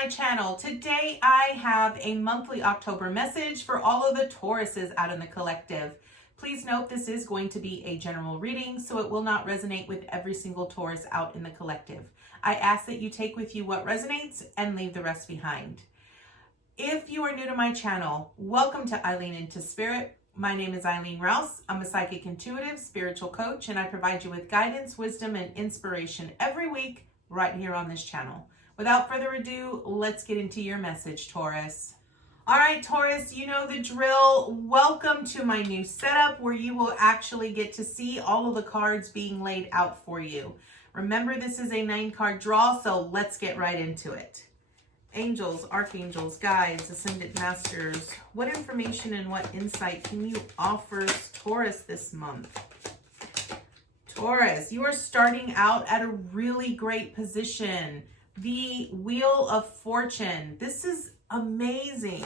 my channel. Today I have a monthly October message for all of the Tauruses out in the collective. Please note this is going to be a general reading, so it will not resonate with every single Taurus out in the collective. I ask that you take with you what resonates and leave the rest behind. If you are new to my channel, welcome to Eileen Into Spirit. My name is Eileen Rouse. I'm a psychic intuitive spiritual coach, and I provide you with guidance, wisdom, and inspiration every week right here on this channel. Without further ado, let's get into your message, Taurus. All right, Taurus, you know the drill. Welcome to my new setup where you will actually get to see all of the cards being laid out for you. Remember, this is a 9-card draw, so let's get right into it. Angels, archangels, guides, ascended masters, what information and what insight can you offer Taurus this month? Taurus, you are starting out at a really great position. The Wheel of Fortune. This is amazing.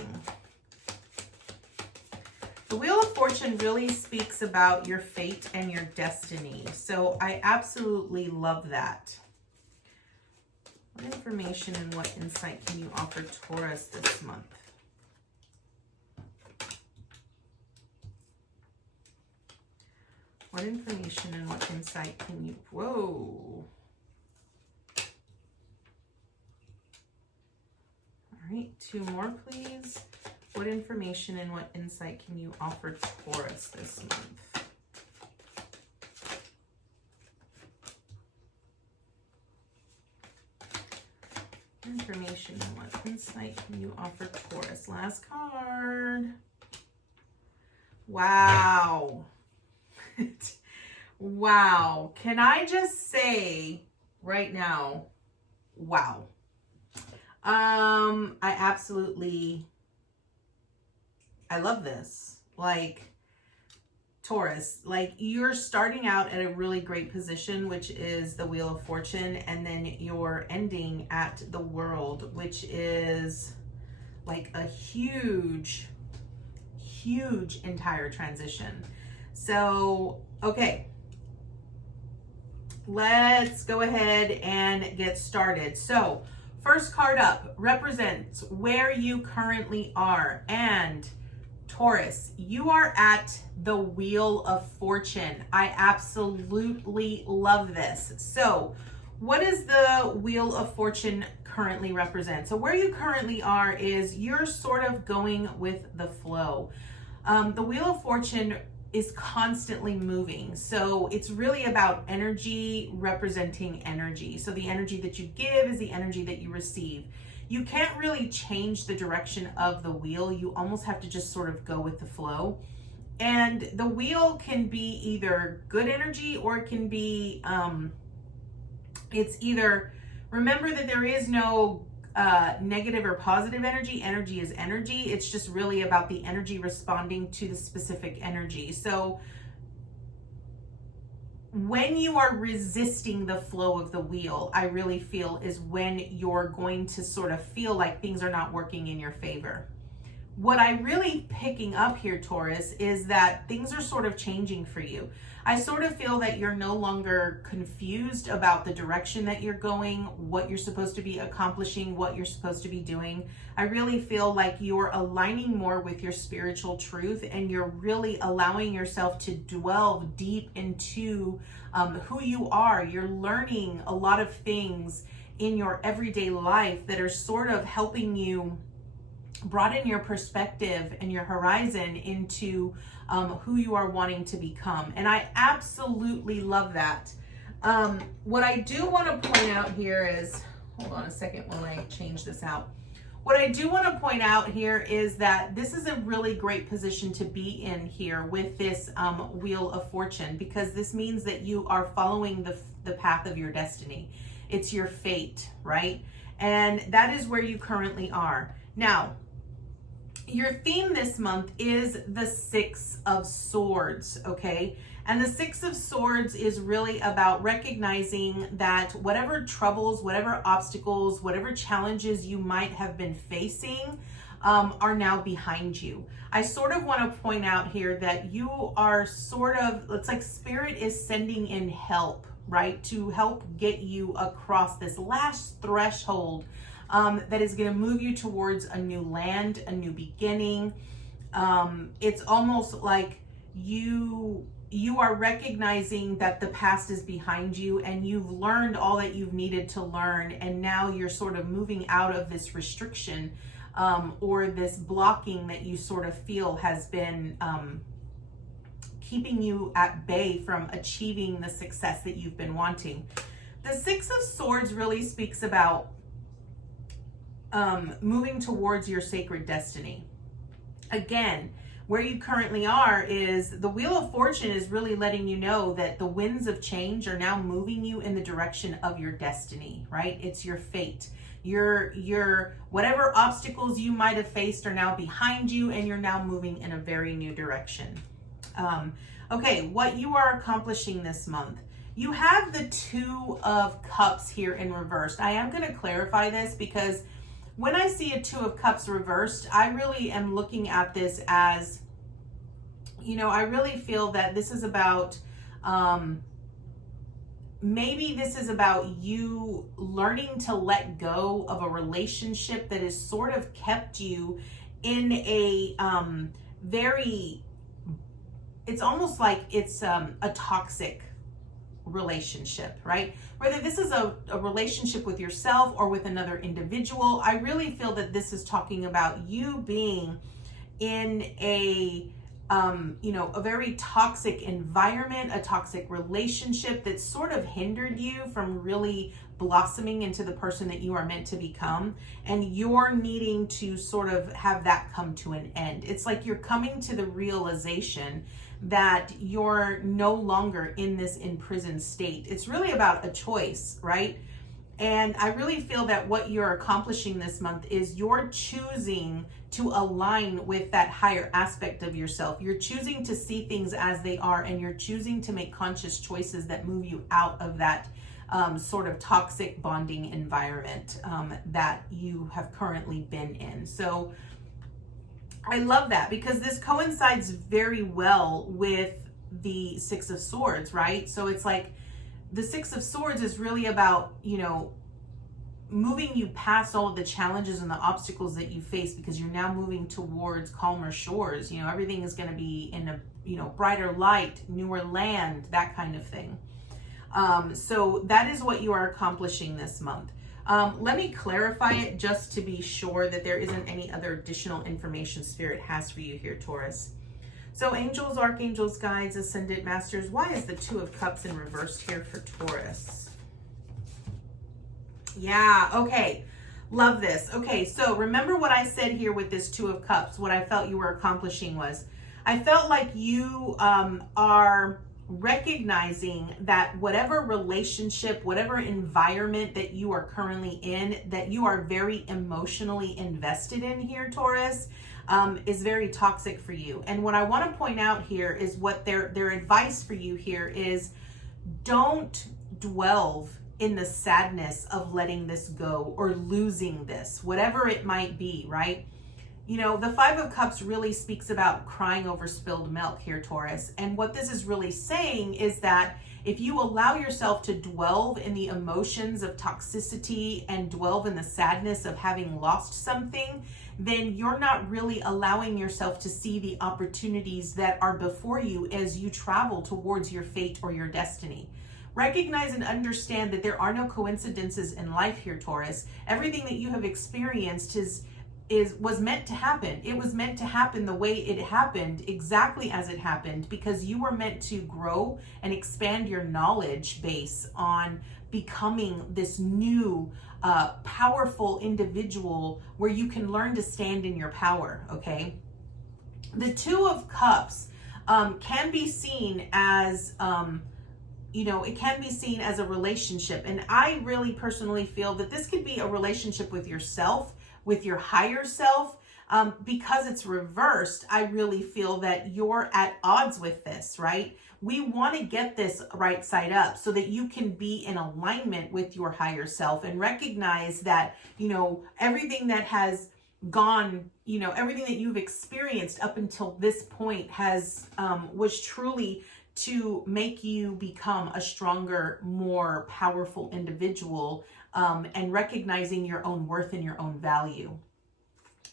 The Wheel of Fortune really speaks about your fate and your destiny. So I absolutely love that. What information and what insight can you offer Taurus this month? What information and what insight can you... Whoa. All right, 2 more, please. What information and what insight can you offer Taurus this month? Information and what insight can you offer Taurus? Last card. Wow. Wow. Can I just say right now, wow. I love this. Like, Taurus, like, you're starting out at a really great position, which is the Wheel of Fortune, and then you're ending at the World, which is like a huge entire transition. So, okay, let's go ahead and get started. So, first card up represents where you currently are, and Taurus, you are at the Wheel of Fortune. I absolutely love this. So what does the Wheel of Fortune currently represent? So where you currently are is you're sort of going with the flow. The Wheel of Fortune is constantly moving. So it's really about energy representing energy. So the energy that you give is the energy that you receive. You can't really change the direction of the wheel. You almost have to just sort of go with the flow. And the wheel can be either good energy or it can be, it's either, remember that there is no negative or positive energy. Energy is energy. It's just really about the energy responding to the specific energy. So when you are resisting the flow of the wheel, I really feel is when you're going to sort of feel like things are not working in your favor. What I'm really picking up here, Taurus, is that things are sort of changing for you. I sort of feel that you're no longer confused about the direction that you're going, what you're supposed to be accomplishing, what you're supposed to be doing. I really feel like you're aligning more with your spiritual truth, and you're really allowing yourself to delve deep into who you are. You're learning a lot of things in your everyday life that are sort of helping you broaden your perspective and your horizon into who you are wanting to become. And I absolutely love that. What I do want to point out here is, hold on a second while I change this out. What I do want to point out here is that this is a really great position to be in here with this Wheel of Fortune, because this means that you are following the path of your destiny. It's your fate, right? And that is where you currently are. Now, your theme this month is the 6 of Swords, okay? And the 6 of Swords is really about recognizing that whatever troubles, whatever obstacles, whatever challenges you might have been facing are now behind you. I sort of want to point out here that you are sort of, it's like Spirit is sending in help, right? To help get you across this last threshold that is going to move you towards a new land, a new beginning. It's almost like you are recognizing that the past is behind you and you've learned all that you've needed to learn, and now you're sort of moving out of this restriction or this blocking that you sort of feel has been keeping you at bay from achieving the success that you've been wanting. The Six of Swords really speaks about moving towards your sacred destiny. Again, where you currently are is the Wheel of Fortune is really letting you know that the winds of change are now moving you in the direction of your destiny, right? It's your fate. Your whatever obstacles you might have faced are now behind you, and you're now moving in a very new direction. Okay, what you are accomplishing this month. You have the Two of Cups here in reversed. I am going to clarify this because when I see a Two of Cups reversed, I really am looking at this as, you know, I really feel that this is about, maybe this is about you learning to let go of a relationship that has sort of kept you in a it's almost like it's a toxic relationship, right? Whether this is a relationship with yourself or with another individual, I really feel that this is talking about you being in a a very toxic environment, a toxic relationship that sort of hindered you from really blossoming into the person that you are meant to become, and you're needing to sort of have that come to an end. It's like you're coming to the realization that you're no longer in this imprisoned state. It's really about a choice, right? And I really feel that what you're accomplishing this month is you're choosing to align with that higher aspect of yourself. You're choosing to see things as they are, and you're choosing to make conscious choices that move you out of that sort of toxic bonding environment that you have currently been in. So I love that because this coincides very well with the Six of Swords, right? So it's like the Six of Swords is really about, you know, moving you past all of the challenges and the obstacles that you face, because you're now moving towards calmer shores. You know, everything is going to be in a, you know, brighter light, newer land, that kind of thing. So that is what you are accomplishing this month. Let me clarify it just to be sure that there isn't any other additional information Spirit has for you here, Taurus. So angels, archangels, guides, ascended masters, why is the Two of Cups in reverse here for Taurus? Yeah, okay. Love this. Okay, so remember what I said here with this Two of Cups. What I felt you were accomplishing was, I felt like you are recognizing that whatever relationship, whatever environment that you are currently in, that you are very emotionally invested in here, Taurus, is very toxic for you. And what I want to point out here is what their advice for you here is, don't dwell in the sadness of letting this go or losing this, whatever it might be, right? You know, the Five of Cups really speaks about crying over spilled milk here, Taurus. And what this is really saying is that if you allow yourself to dwell in the emotions of toxicity and dwell in the sadness of having lost something, then you're not really allowing yourself to see the opportunities that are before you as you travel towards your fate or your destiny. Recognize and understand that there are no coincidences in life here, Taurus. Everything that you have experienced was meant to happen. It was meant to happen the way it happened, exactly as it happened, because you were meant to grow and expand your knowledge base on becoming this new, powerful individual where you can learn to stand in your power, okay? The Two of Cups can be seen as, it can be seen as a relationship. And I really personally feel that this could be a relationship with yourself, with your higher self. Because it's reversed, I really feel that you're at odds with this, right? We want to get this right side up so that you can be in alignment with your higher self and recognize that, everything that has gone, everything that you've experienced up until this point was truly to make you become a stronger, more powerful individual, and recognizing your own worth and your own value.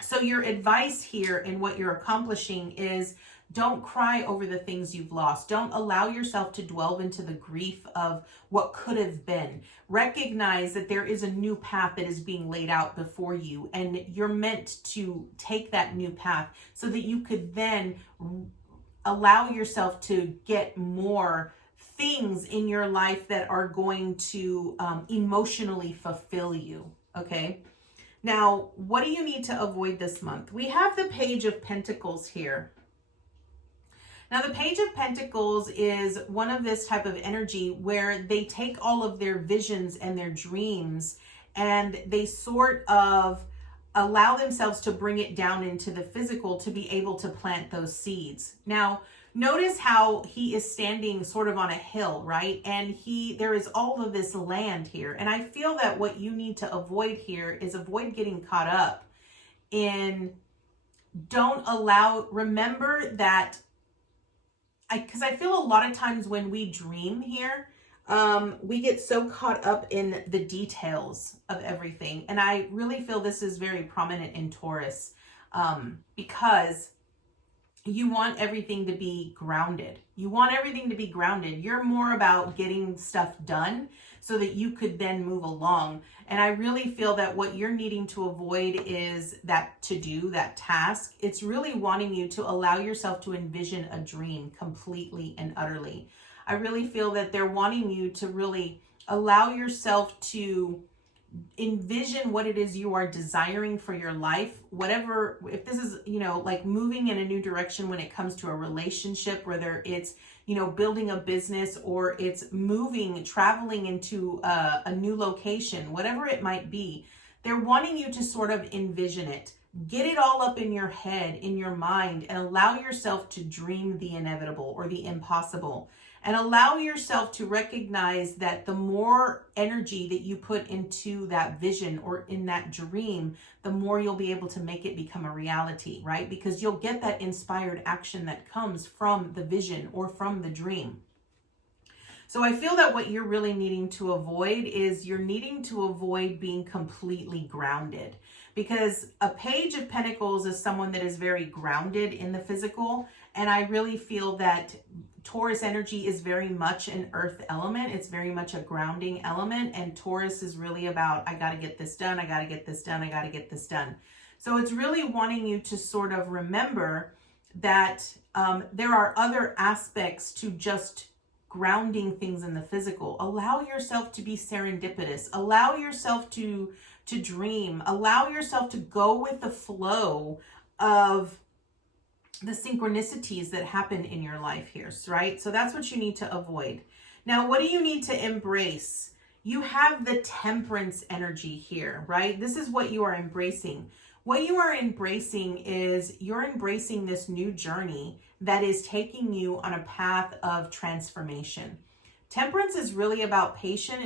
So your advice here in what you're accomplishing is, don't cry over the things you've lost. Don't allow yourself to dwell into the grief of what could have been. Recognize that there is a new path that is being laid out before you, and you're meant to take that new path so that you could then allow yourself to get more things in your life that are going to emotionally fulfill you, okay? Now, what do you need to avoid this month? We have the Page of Pentacles here. Now, the Page of Pentacles is one of this type of energy where they take all of their visions and their dreams and they sort of allow themselves to bring it down into the physical to be able to plant those seeds. Now, notice how he is standing sort of on a hill, right? And there is all of this land here. And I feel that what you need to avoid here is avoid getting caught up in, remember that, because I feel a lot of times when we dream here, we get so caught up in the details of everything. And I really feel this is very prominent in Taurus, because you want everything to be grounded. You want everything to be grounded. You're more about getting stuff done so that you could then move along. And I really feel that what you're needing to avoid is that to-do, that task. It's really wanting you to allow yourself to envision a dream completely and utterly. I really feel that they're wanting you to really allow yourself to envision what it is you are desiring for your life. Whatever, if this is, like moving in a new direction when it comes to a relationship, whether it's, building a business or it's traveling into a new location, whatever it might be, they're wanting you to sort of envision it. Get it all up in your head, in your mind, and allow yourself to dream the inevitable or the impossible. And allow yourself to recognize that the more energy that you put into that vision or in that dream, the more you'll be able to make it become a reality, right? Because you'll get that inspired action that comes from the vision or from the dream. So I feel that what you're really needing to avoid is you're needing to avoid being completely grounded, because a Page of Pentacles is someone that is very grounded in the physical. And I really feel that Taurus energy is very much an earth element. It's very much a grounding element. And Taurus is really about, I got to get this done. I got to get this done. I got to get this done. So it's really wanting you to sort of remember that there are other aspects to just grounding things in the physical. Allow yourself to be serendipitous. Allow yourself to dream. Allow yourself to go with the flow of the synchronicities that happen in your life here, right? So that's what you need to avoid. Now, what do you need to embrace? You have the Temperance energy here, right? This is what you are embracing. What you are embracing is you're embracing this new journey that is taking you on a path of transformation. Temperance is really about patience,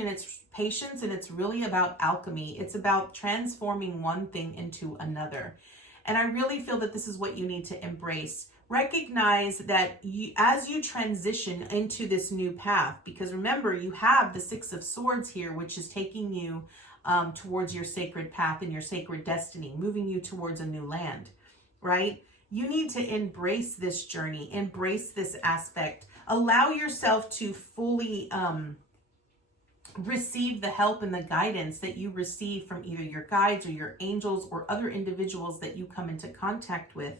and it's really about alchemy. It's about transforming one thing into another. And I really feel that this is what you need to embrace. Recognize that as you transition into this new path, because remember, you have the Six of Swords here, which is taking you towards your sacred path and your sacred destiny, moving you towards a new land, right? You need to embrace this journey, embrace this aspect, allow yourself to fully receive the help and the guidance that you receive from either your guides or your angels or other individuals that you come into contact with.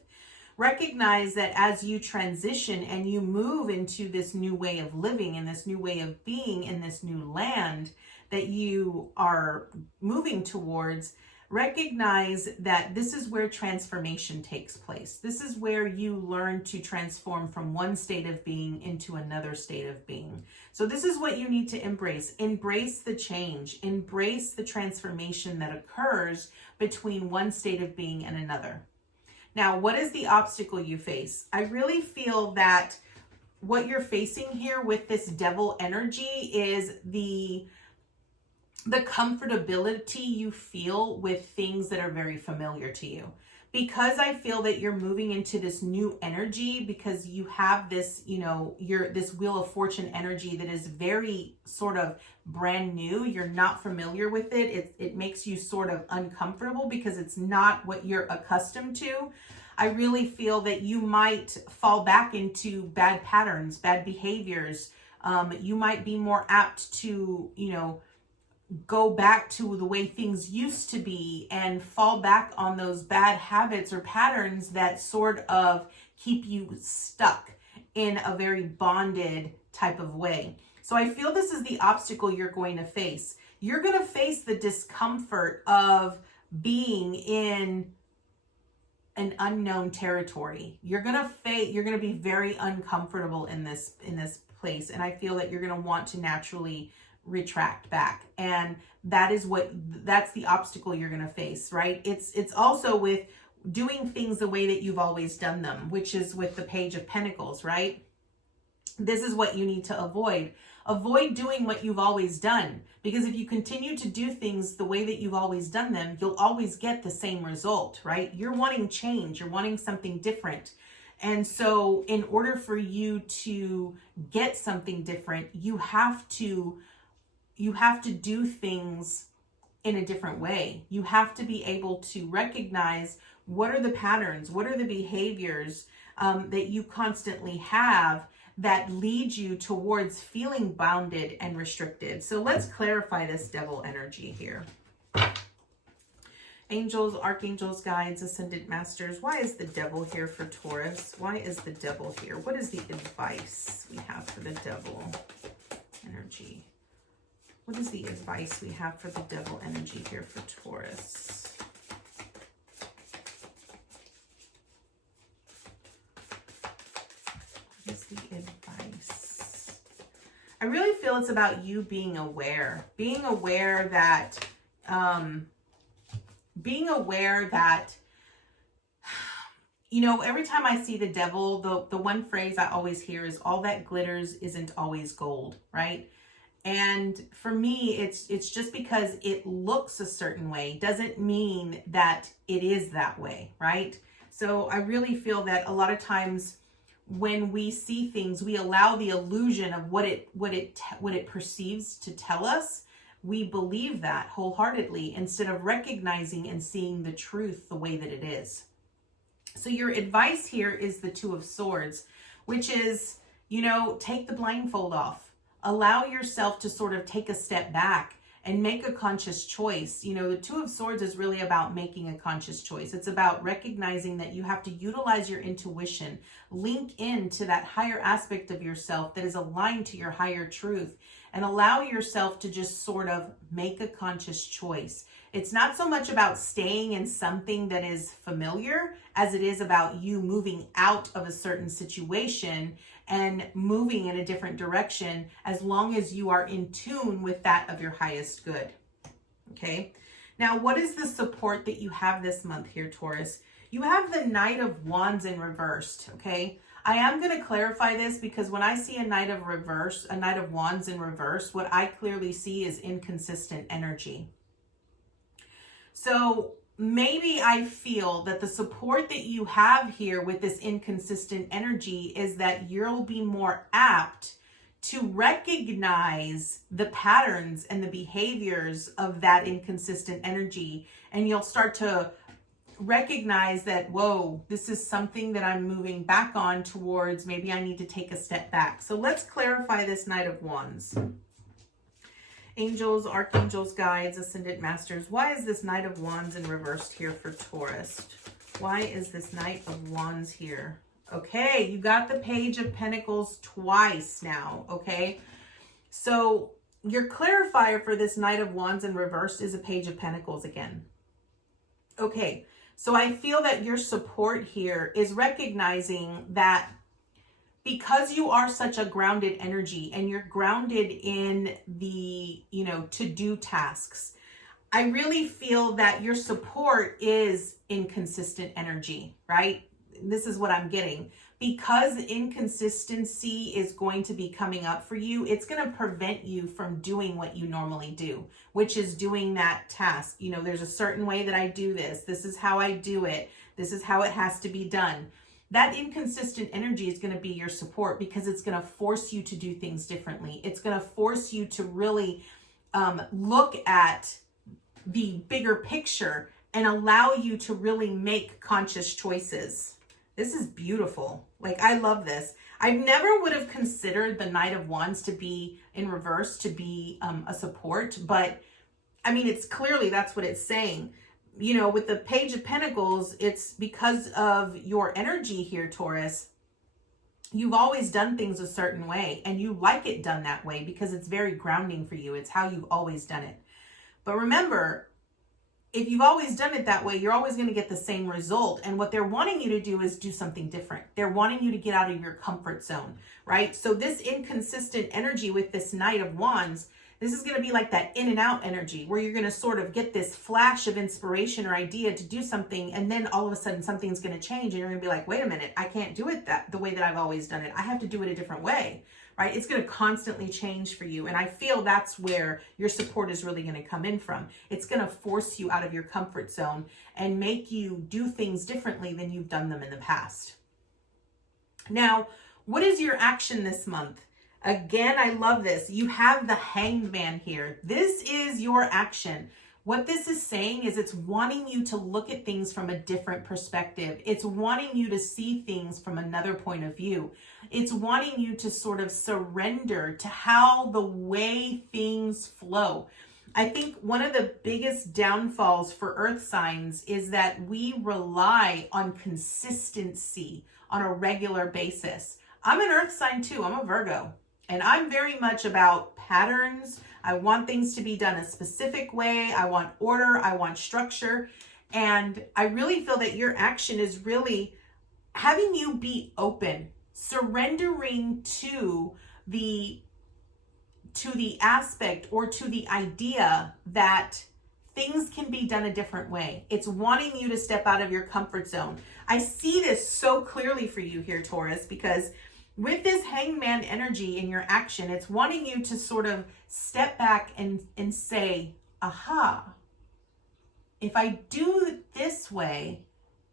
Recognize that as you transition and you move into this new way of living and this new way of being in this new land that you are moving towards, recognize that this is where transformation takes place. This is where you learn to transform from one state of being into another state of being. So this is what you need to embrace. Embrace the change. Embrace the transformation that occurs between one state of being and another. Now, what is the obstacle you face? I really feel that what you're facing here with this devil energy is the comfortability you feel with things that are very familiar to you. because I feel that you're moving into this new energy, because you have this, this Wheel of Fortune energy that is very sort of brand new. You're not familiar with it. It makes you sort of uncomfortable because it's not what you're accustomed to. I really feel that you might fall back into bad patterns, bad behaviors. You might be more apt to, go back to the way things used to be and fall back on those bad habits or patterns that sort of keep you stuck in a very bonded type of way. So I feel this is the obstacle you're going to face. You're going to face the discomfort of being in an unknown territory. You're going to be very uncomfortable in this place. And I feel that you're going to want to naturally retract back. And that's the obstacle you're going to face, right? It's also with doing things the way that you've always done them, which is with the Page of Pentacles, right? This is what you need to avoid. Avoid doing what you've always done, because if you continue to do things the way that you've always done them, you'll always get the same result, right? You're wanting change. You're wanting something different. And so in order for you to get something different, you have to do things in a different way. You have to be able to recognize what are the patterns, what are the behaviors that you constantly have that lead you towards feeling bounded and restricted. So let's clarify this devil energy here. Angels, archangels, guides, ascended masters. Why is the devil here for Taurus? Why is the devil here? What is the advice we have for the devil energy? What is the advice we have for the devil energy here for Taurus? What is the advice? I really feel it's about you being aware that, every time I see the devil, the one phrase I always hear is, all that glitters isn't always gold, right? And for me, it's just because it looks a certain way doesn't mean that it is that way, right? So I really feel that a lot of times when we see things, we allow the illusion of what it perceives to tell us. We believe that wholeheartedly instead of recognizing and seeing the truth the way that it is. So your advice here is the Two of Swords, which is, take the blindfold off. Allow yourself to sort of take a step back and make a conscious choice. The Two of Swords is really about making a conscious choice. It's about recognizing that you have to utilize your intuition, link into that higher aspect of yourself that is aligned to your higher truth, and allow yourself to just sort of make a conscious choice. It's not so much about staying in something that is familiar as it is about you moving out of a certain situation and moving in a different direction, as long as you are in tune with that of your highest good. Okay. Now, what is the support that you have this month here, Taurus? You have the Knight of Wands in reversed. Okay. I am going to clarify this because when I see a Knight of Wands in reverse, what I clearly see is inconsistent energy. So maybe I feel that the support that you have here with this inconsistent energy is that you'll be more apt to recognize the patterns and the behaviors of that inconsistent energy. And you'll start to recognize that, whoa, this is something that I'm moving back on towards. Maybe I need to take a step back. So let's clarify this Knight of Wands. Angels, archangels, guides, ascended masters. Why is this Knight of Wands in reversed here for Taurus? Why is this Knight of Wands here? Okay, you got the Page of Pentacles twice now, okay? So your clarifier for this Knight of Wands in reversed is a Page of Pentacles again. Okay, so I feel that your support here is recognizing that because you are such a grounded energy and you're grounded in the, to-do tasks, I really feel that your support is inconsistent energy, right? This is what I'm getting. because inconsistency is going to be coming up for you, it's going to prevent you from doing what you normally do, which is doing that task. You know, there's a certain way that I do this. This is how I do it. This is how it has to be done. That inconsistent energy is going to be your support, because it's going to force you to do things differently. It's going to force you to really look at the bigger picture and allow you to really make conscious choices. This is beautiful. Like, I love this. I never would have considered the Knight of Wands to be in reverse, to be a support, but I mean, it's clearly, that's what it's saying. You know, with the Page of Pentacles, it's because of your energy here, Taurus. You've always done things a certain way, and you like it done that way because it's very grounding for you. It's how you've always done it. But remember, if you've always done it that way, you're always going to get the same result. And what they're wanting you to do is do something different. They're wanting you to get out of your comfort zone, right? So this inconsistent energy with this Knight of Wands, this is going to be like that in and out energy, where you're going to sort of get this flash of inspiration or idea to do something, and then all of a sudden something's going to change, and you're going to be like, wait a minute, I can't do it the way that I've always done it. I have to do it a different way, right? It's going to constantly change for you. And I feel that's where your support is really going to come in from. It's going to force you out of your comfort zone and make you do things differently than you've done them in the past. Now, what is your action this month? Again, I love this. You have the Hanged Man here. This is your action. What this is saying is it's wanting you to look at things from a different perspective. It's wanting you to see things from another point of view. It's wanting you to sort of surrender to how the way things flow. I think one of the biggest downfalls for earth signs is that we rely on consistency on a regular basis. I'm an earth sign too. I'm a Virgo. And I'm very much about patterns. I want things to be done a specific way. I want order. I want structure. And I really feel that your action is really having you be open, surrendering to the aspect or to the idea that things can be done a different way. It's wanting you to step out of your comfort zone. I see this so clearly for you here, Taurus, because with this Hangman energy in your action, it's wanting you to sort of step back and say, aha, if I do it this way,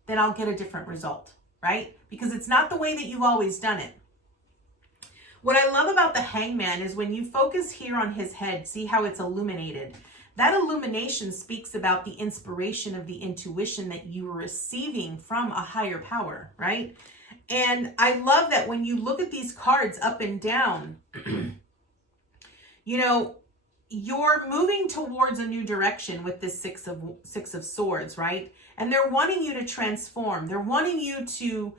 then I'll get a different result, right? Because it's not the way that you've always done it. What I love about the Hangman is when you focus here on his head, see how it's illuminated. That illumination speaks about the inspiration of the intuition that you are receiving from a higher power, right? And I love that when you look at these cards up and down, you know, you're moving towards a new direction with this Six of Swords, right? And they're wanting you to transform. They're wanting you to,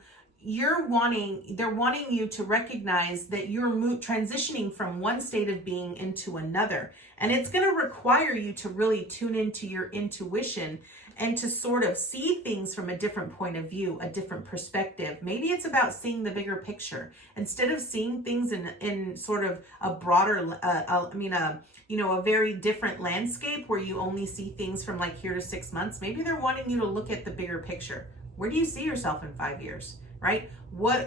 they're wanting you to recognize that you're transitioning from one state of being into another. And it's going to require you to really tune into your intuition and to sort of see things from a different point of view, a different perspective. Maybe it's about seeing the bigger picture instead of seeing things in sort of a broader, a very different landscape where you only see things from like here to 6 months. Maybe they're wanting you to look at the bigger picture. Where do you see yourself in 5 years, right?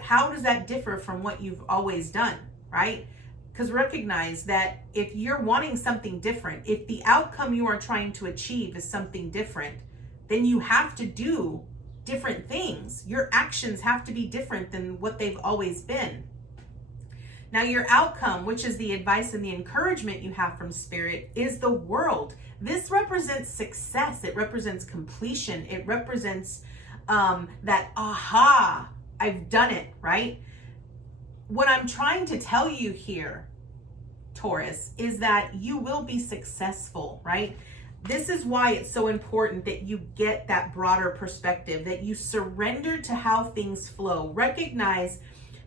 How does that differ from what you've always done, right? Because recognize that if you're wanting something different, if the outcome you are trying to achieve is something different, then you have to do different things. Your actions have to be different than what they've always been. Now, your outcome, which is the advice and the encouragement you have from Spirit, is the World. This represents success. It represents completion. It represents that, aha, I've done it, right? What I'm trying to tell you here, Taurus, is that you will be successful, right? This is why it's so important that you get that broader perspective, that you surrender to how things flow. Recognize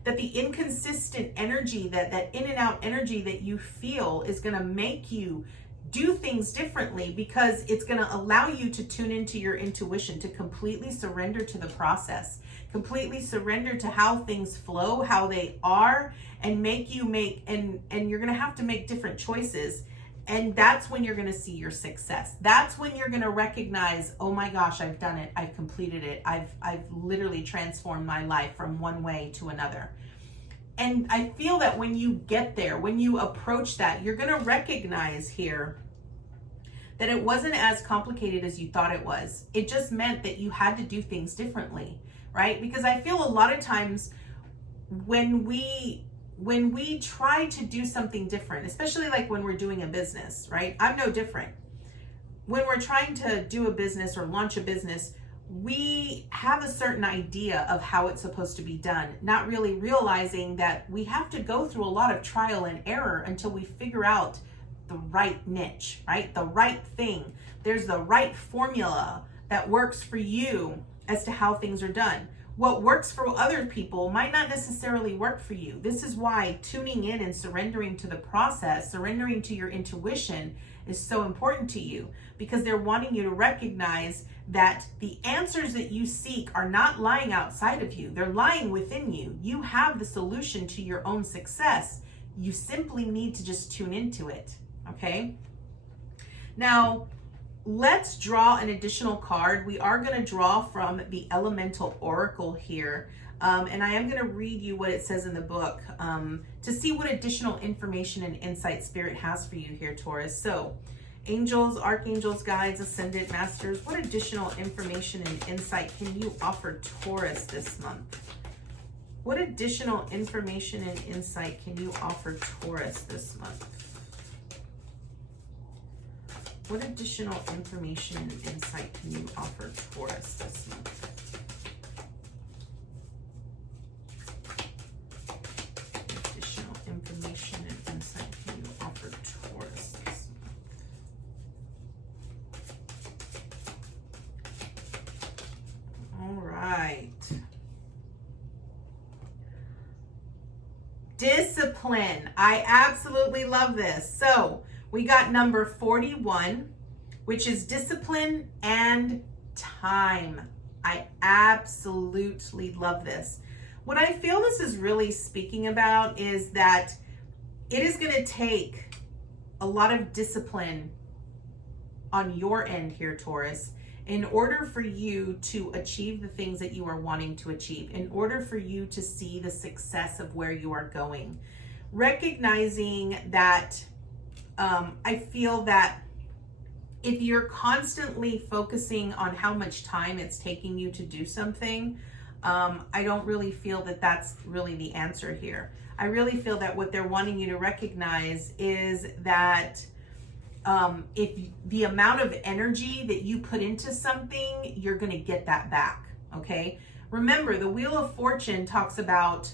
that the inconsistent energy, that in and out energy that you feel is going to make you do things differently, because it's going to allow you to tune into your intuition, to completely surrender to the process, completely surrender to how things flow, how they are, and and you're going to have to make different choices. And that's when you're going to see your success. That's when you're going to recognize, oh my gosh, I've done it. I've completed it. I've literally transformed my life from one way to another. And I feel that when you get there, when you approach that, you're going to recognize here that it wasn't as complicated as you thought it was. It just meant that you had to do things differently, right? Because I feel a lot of times when we try to do something different, especially like when we're doing a business, right? I'm no different. When we're trying to do a business or launch a business, we have a certain idea of how it's supposed to be done, not really realizing that we have to go through a lot of trial and error until we figure out the right niche, right? The right thing. There's the right formula that works for you as to how things are done. What works for other people might not necessarily work for you. This is why tuning in and surrendering to the process, surrendering to your intuition is so important to you, because they're wanting you to recognize that the answers that you seek are not lying outside of you. They're lying within you. You have the solution to your own success. You simply need to just tune into it, okay? Now, let's draw an additional card. We are going to draw from the Elemental Oracle here. And I am going to read you what it says in the book to see what additional information and insight Spirit has for you here, Taurus. So, angels, archangels, guides, ascended masters, what additional information and insight can you offer Taurus this month? What additional information and insight can you offer Taurus this month? What additional information and insight can you offer Taurus this month? What additional information and insight can you offer Taurus this month? All right. Discipline. I absolutely love this. So, we got number 41, which is discipline and time. I absolutely love this. What I feel this is really speaking about is that it is going to take a lot of discipline on your end here, Taurus, in order for you to achieve the things that you are wanting to achieve, in order for you to see the success of where you are going. Recognizing that I feel that if you're constantly focusing on how much time it's taking you to do something, I don't really feel that that's really the answer here. I really feel that what they're wanting you to recognize is that if the amount of energy that you put into something, you're going to get that back, okay? Remember, the Wheel of Fortune talks about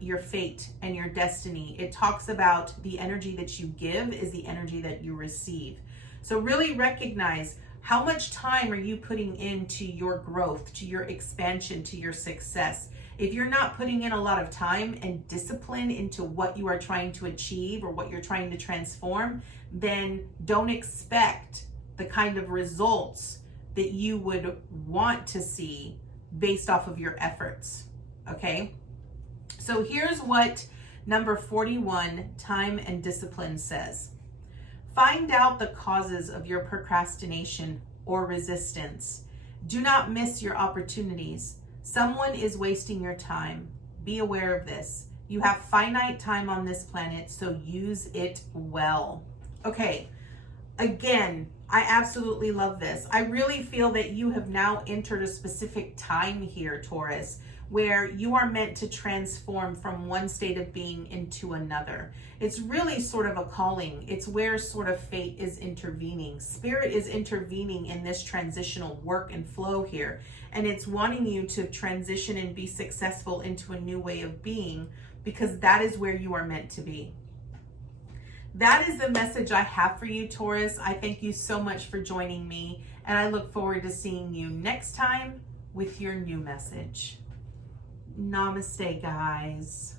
your fate and your destiny. It talks about the energy that you give is the energy that you receive. So really recognize how much time are you putting into your growth, to your expansion, to your success. If you're not putting in a lot of time and discipline into what you are trying to achieve or what you're trying to transform, then don't expect the kind of results that you would want to see based off of your efforts, okay? So here's what number 41, time and discipline, says. Find out the causes of your procrastination or resistance. Do not miss your opportunities. Someone is wasting your time. Be aware of this. You have finite time on this planet, so use it well. Okay, again, I absolutely love this. I really feel that you have now entered a specific time here, Taurus, where you are meant to transform from one state of being into another. It's really sort of a calling. It's where sort of fate is intervening. Spirit is intervening in this transitional work and flow here. And it's wanting you to transition and be successful into a new way of being, because that is where you are meant to be. That is the message I have for you, Taurus. I thank you so much for joining me, and I look forward to seeing you next time with your new message. Namaste, guys.